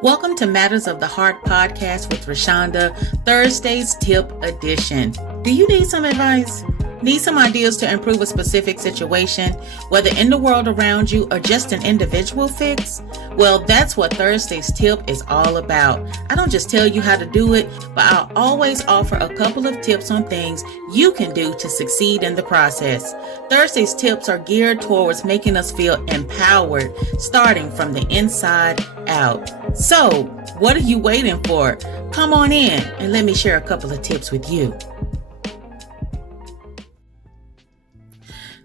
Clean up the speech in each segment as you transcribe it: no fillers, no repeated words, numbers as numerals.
Welcome to Matters of the Heart podcast with Rashonda, Thursday's Tip Edition. Do you need some advice? Need some ideas to improve a specific situation, whether in the world around you or just an individual fix? Well, that's what Thursday's Tip is all about. I don't just tell you how to do it, but I'll always offer a couple of tips on things you can do to succeed in the process. Thursday's tips are geared towards making us feel empowered, starting from the inside out. So, what are you waiting for? Come on in and let me share a couple of tips with you.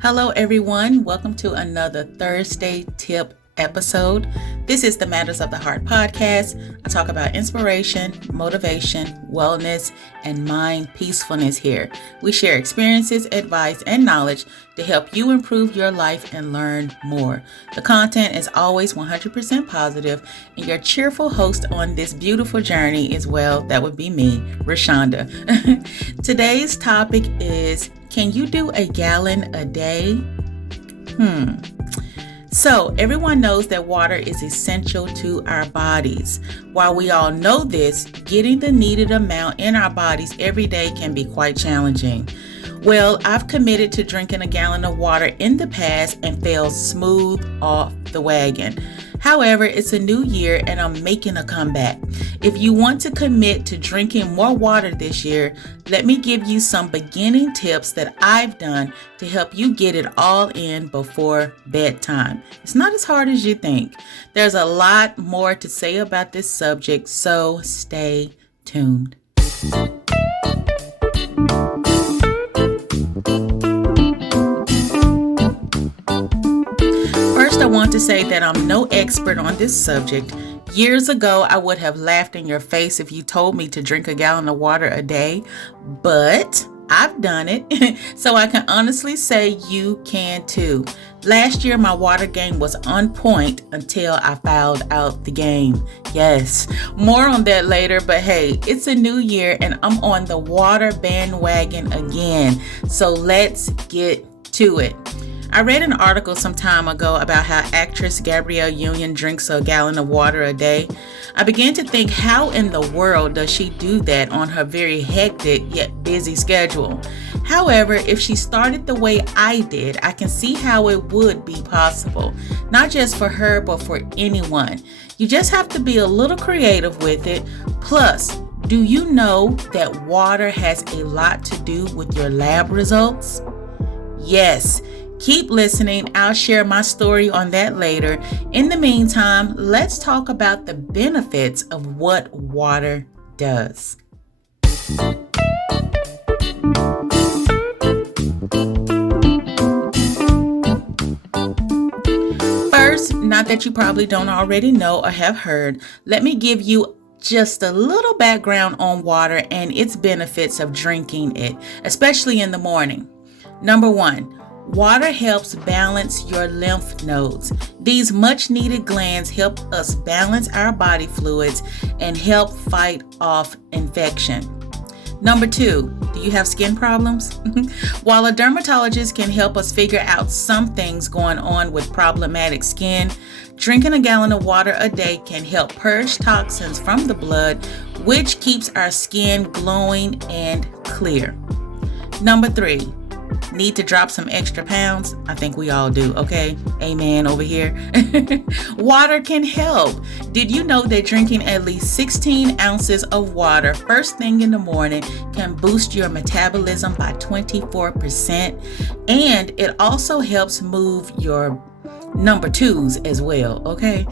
Hello, everyone. Welcome to another Thursday Tip episode. This is the Matters of the Heart podcast. I talk about inspiration, motivation, wellness, and mind peacefulness here. We share experiences, advice, and knowledge to help you improve your life and learn more. The content is always 100% positive, and your cheerful host on this beautiful journey is, well, that would be me, Rashonda. Today's topic is, can you do a gallon a day? So everyone knows that water is essential to our bodies. While we all know this, getting the needed amount in our bodies every day can be quite challenging. Well, I've committed to drinking a gallon of water in the past and fell smooth off the wagon. However, it's a new year and I'm making a comeback. If you want to commit to drinking more water this year, let me give you some beginning tips that I've done to help you get it all in before bedtime. It's not as hard as you think. There's a lot more to say about this subject, so stay tuned. I want to say that I'm no expert on this subject. Years ago, I would have laughed in your face if you told me to drink a gallon of water a day, but I've done it, so I can honestly say you can too. Last year, my water game was on point until I fouled out the game. Yes, more on that later, but hey, it's a new year and I'm on the water bandwagon again, so let's get to it. I read an article some time ago about how actress Gabrielle drinks a gallon of water a day. I began to think, how in the world does she do that on her very hectic yet busy schedule? However, if she started the way I did, I can see how it would be possible. Not just for her, but for anyone. You just have to be a little creative with it. Plus, do you know that water has a lot to do with your lab results? Yes. Keep listening. I'll share my story on that later. In the meantime, let's talk about the benefits of what water does. First, not that you probably don't already know or have heard, let me give you just a little background on water and its benefits of drinking it, especially in the morning. Number one, water helps balance your lymph nodes. These much needed glands help us balance our body fluids and help fight off infection. Number two, do you have skin problems? While a dermatologist can help us figure out some things going on with problematic skin, drinking a gallon of water a day can help purge toxins from the blood, which keeps our skin glowing and clear. Number three, need to drop some extra pounds? I think we all do, okay? Amen over here. Water can help. Did you know that drinking at least 16 ounces of water first thing in the morning can boost your metabolism by 24%? And it also helps move your number twos as well, okay?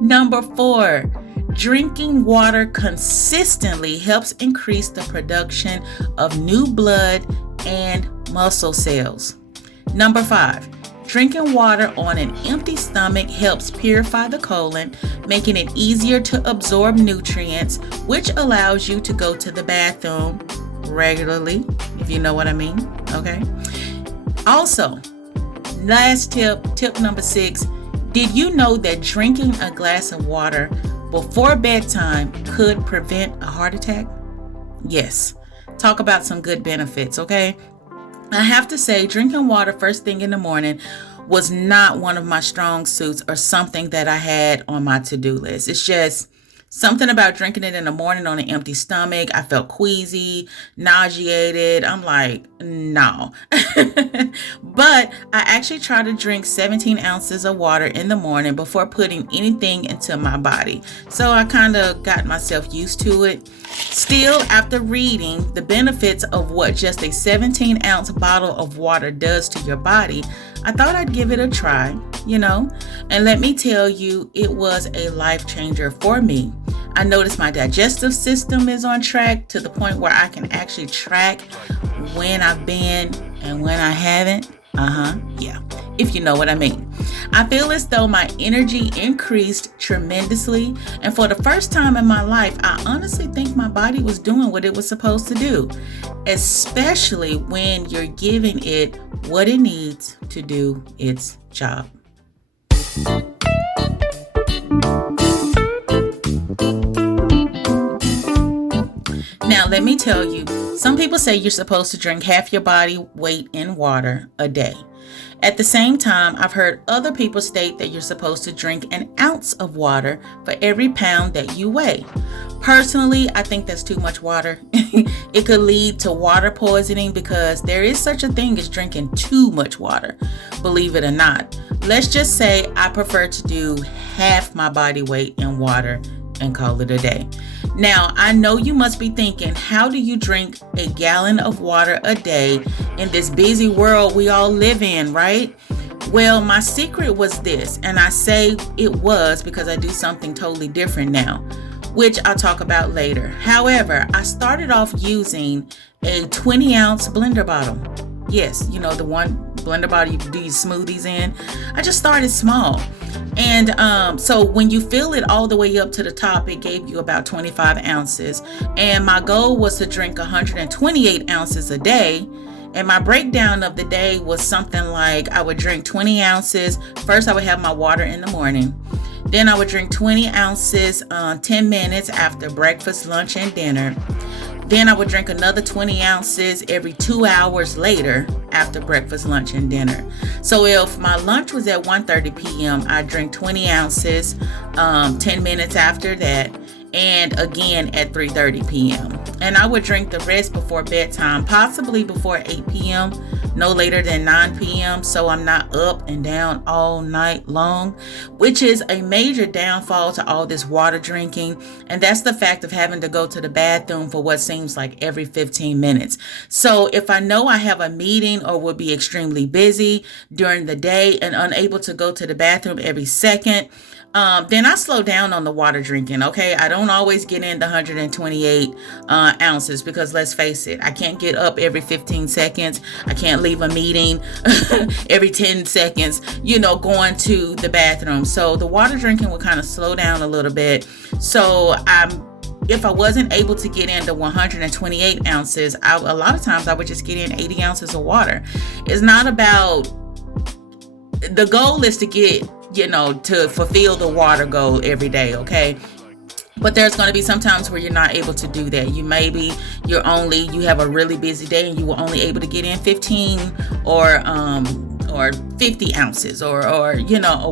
Number four, drinking water consistently helps increase the production of new blood and muscle cells. Number five, drinking water on an empty stomach helps purify the colon, making it easier to absorb nutrients, which allows you to go to the bathroom regularly, if you know what I mean, okay? Also, last tip number 6, did you know that drinking a glass of water before bedtime could prevent a heart attack? Yes. Talk about some good benefits, okay? I have to say, drinking water first thing in the morning was not one of my strong suits or something that I had on my to-do list. It's just something about drinking it in the morning on an empty stomach. I felt queasy, nauseated. I'm like, no. But I actually try to drink 17 ounces of water in the morning before putting anything into my body. So I kind of got myself used to it. Still, after reading the benefits of what just a 17-ounce bottle of water does to your body, I thought I'd give it a try, and let me tell you, it was a life changer for me. I noticed my digestive system is on track to the point where I can actually track when I've been and when I haven't. Yeah, if you know what I mean. I feel as though my energy increased tremendously, and for the first time in my life, I honestly think my body was doing what it was supposed to do, especially when you're giving it what it needs to do its job. Now, let me tell you, some people say you're supposed to drink half your body weight in water a day. At the same time, I've heard other people state that you're supposed to drink an ounce of water for every pound that you weigh. Personally, I think that's too much water. It could lead to water poisoning because there is such a thing as drinking too much water, believe it or not. Let's just say I prefer to do half my body weight in water and call it a day. Now, I know you must be thinking, how do you drink a gallon of water a day in this busy world we all live in, right? Well, my secret was this, and I say it was because I do something totally different now, which I'll talk about later. However, I started off using a 20-ounce blender bottle. Yes, the one blender bottle you do your smoothies in. I just started small. And so when you fill it all the way up to the top, it gave you about 25 ounces. And my goal was to drink 128 ounces a day. And my breakdown of the day was something like I would drink 20 ounces. First, I would have my water in the morning. Then I would drink 20 ounces 10 minutes after breakfast, lunch, and dinner. Then I would drink another 20 ounces every 2 hours later after breakfast, lunch, and dinner. So if my lunch was at 1:30 p.m., I'd drink 20 ounces 10 minutes after that, and again at 3:30 p.m. And I would drink the rest before bedtime, possibly before 8 p.m., no later than 9 p.m., so I'm not up and down all night long, which is a major downfall to all this water drinking. And that's the fact of having to go to the bathroom for what seems like every 15 minutes. So if I know I have a meeting or will be extremely busy during the day and unable to go to the bathroom every second, then I slow down on the water drinking, okay? I don't always get in the 128 ounces because let's face it, I can't get up every 15 seconds. I can't leave a meeting every 10 seconds, going to the bathroom. So the water drinking will kind of slow down a little bit. So if I wasn't able to get into 128 ounces, a lot of times I would just get in 80 ounces of water. It's not about, the goal is to get, to fulfill the water goal every day, okay? But there's going to be some times where you're not able to do that. You have a really busy day and you were only able to get in 15 or 50 ounces or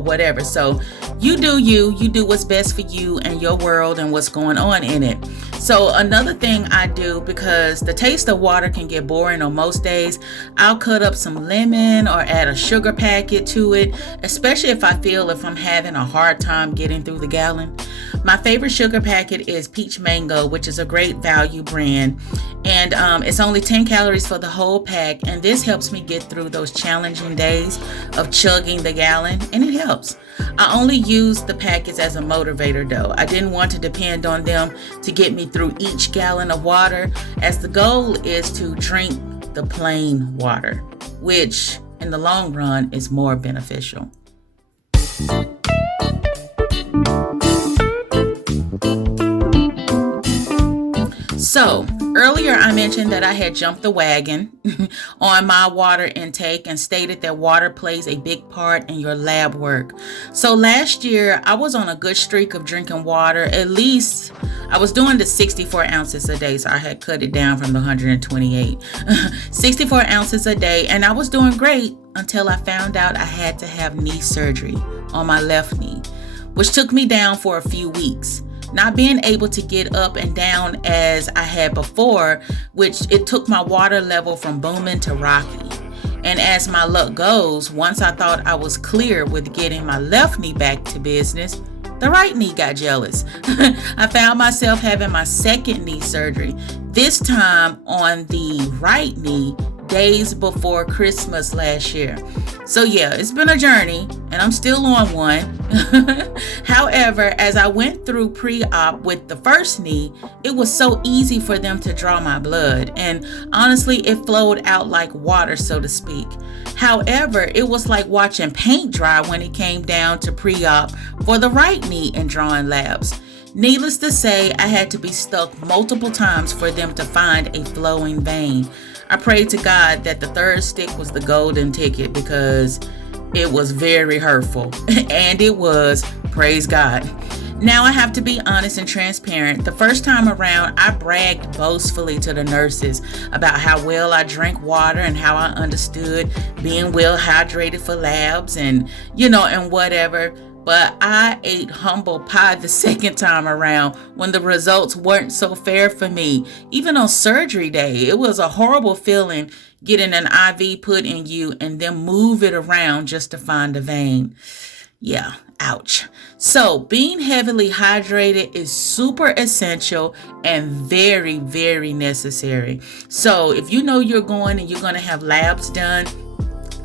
whatever. So you do what's best for you and your world and what's going on in it. So another thing I do, because the taste of water can get boring on most days, I'll cut up some lemon or add a sugar packet to it, especially if I'm having a hard time getting through the gallon. My favorite sugar packet is Peach Mango, which is a great value brand. And it's only 10 calories for the whole pack. And this helps me get through those challenging days of chugging the gallon. And it helps. I only use the packets as a motivator though. I didn't want to depend on them to get me through each gallon of water, as the goal is to drink the plain water, which in the long run is more beneficial. So earlier I mentioned that I had jumped the wagon on my water intake and stated that water plays a big part in your lab work. So last year I was on a good streak of drinking water at least I was doing the 64 ounces a day, so I had cut it down from the 128. 64 ounces a day, and I was doing great until I found out I had to have knee surgery on my left knee, which took me down for a few weeks. Not being able to get up and down as I had before, which it took my water level from booming to rocky. And as my luck goes, once I thought I was clear with getting my left knee back to business, the right knee got jealous. I found myself having my second knee surgery, this time on the right knee, days before Christmas last year. So yeah, it's been a journey and I'm still on one. However, as I went through pre-op with the first knee, it was so easy for them to draw my blood, and honestly, it flowed out like water, so to speak. However, it was like watching paint dry when it came down to pre-op for the right knee and drawing labs. Needless to say, I had to be stuck multiple times for them to find a flowing vein. I prayed to God that the third stick was the golden ticket because it was very hurtful. And it was, praise God. Now I have to be honest and transparent. The first time around, I bragged boastfully to the nurses about how well I drank water and how I understood being well hydrated for labs and whatever. But I ate humble pie the second time around when the results weren't so fair for me. Even on surgery day, it was a horrible feeling getting an IV put in you and then move it around just to find a vein. Yeah, ouch. So being heavily hydrated is super essential and very, very necessary. So if you know you're going and you're going to have labs done,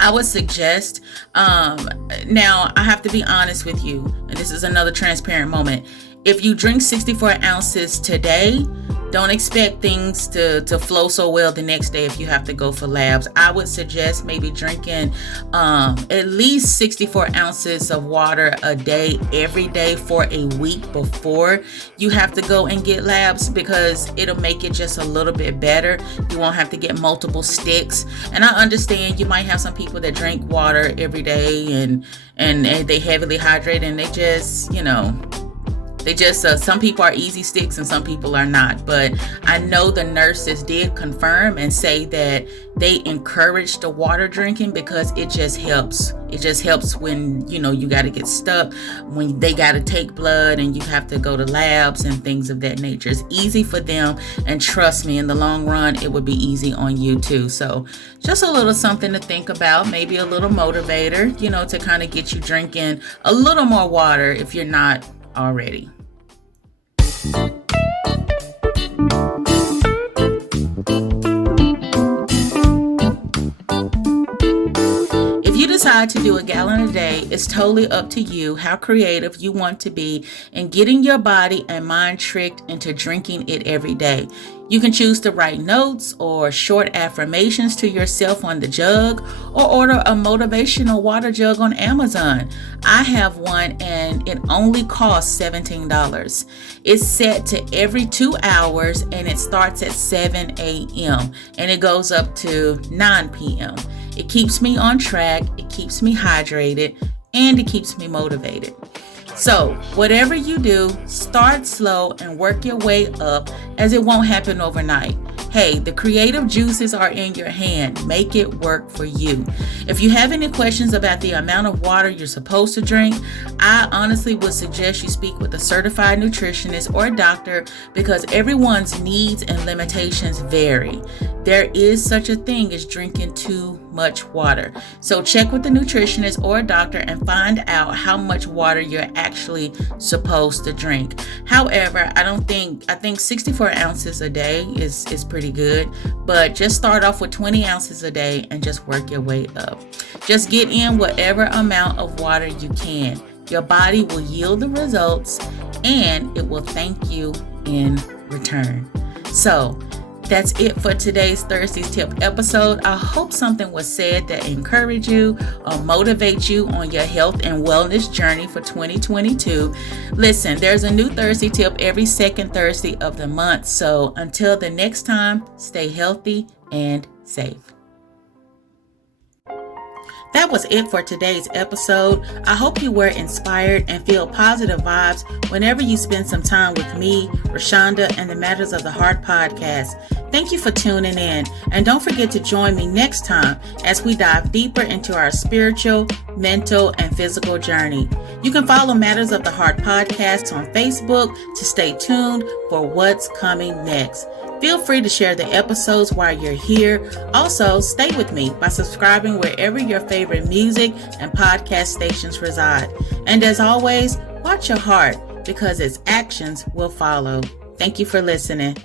I would suggest, now I have to be honest with you, and this is another transparent moment. If you drink 64 ounces today, don't expect things to flow so well the next day if you have to go for labs. I would suggest maybe drinking at least 64 ounces of water a day every day for a week before you have to go and get labs, because it'll make it just a little bit better. You won't have to get multiple sticks. And I understand you might have some people that drink water every day and they heavily hydrate and they just, some people are easy sticks and some people are not. But I know the nurses did confirm and say that they encourage the water drinking because it just helps. It just helps when, you got to get stuck, when they got to take blood and you have to go to labs and things of that nature. It's easy for them. And trust me, in the long run, it would be easy on you too. So just a little something to think about, maybe a little motivator, to kind of get you drinking a little more water if you're not already. If you decide to do a gallon a day, it's totally up to you how creative you want to be in getting your body and mind tricked into drinking it every day. You can choose to write notes or short affirmations to yourself on the jug, or order a motivational water jug on Amazon. I have one and it only costs $17. It's set to every 2 hours and it starts at 7 a.m. and it goes up to 9 p.m. It keeps me on track, it keeps me hydrated, and it keeps me motivated. So whatever you do, start slow and work your way up, as it won't happen overnight. Hey, the creative juices are in your hand. Make it work for you. If you have any questions about the amount of water you're supposed to drink, I honestly would suggest you speak with a certified nutritionist or a doctor, because everyone's needs and limitations vary. There is such a thing as drinking too much water. So check with the nutritionist or a doctor and find out how much water you're actually supposed to drink. However, I think 64 ounces a day is pretty good, but just start off with 20 ounces a day and just work your way up. Just get in whatever amount of water you can. Your body will yield the results and it will thank you in return. So that's it for today's Thursday's Tip episode. I hope something was said that encourage you or motivate you on your health and wellness journey for 2022. Listen, there's a new Thursday Tip every second Thursday of the month. So until the next time, stay healthy and safe. That was it for today's episode. I hope you were inspired and feel positive vibes whenever you spend some time with me, Rashonda, and the Matters of the Heart podcast. Thank you for tuning in, and don't forget to join me next time as we dive deeper into our spiritual, mental, and physical journey. You can follow Matters of the Heart podcast on Facebook to stay tuned for what's coming next. Feel free to share the episodes while you're here. Also, stay with me by subscribing wherever your favorite music and podcast stations reside. And as always, watch your heart because its actions will follow. Thank you for listening.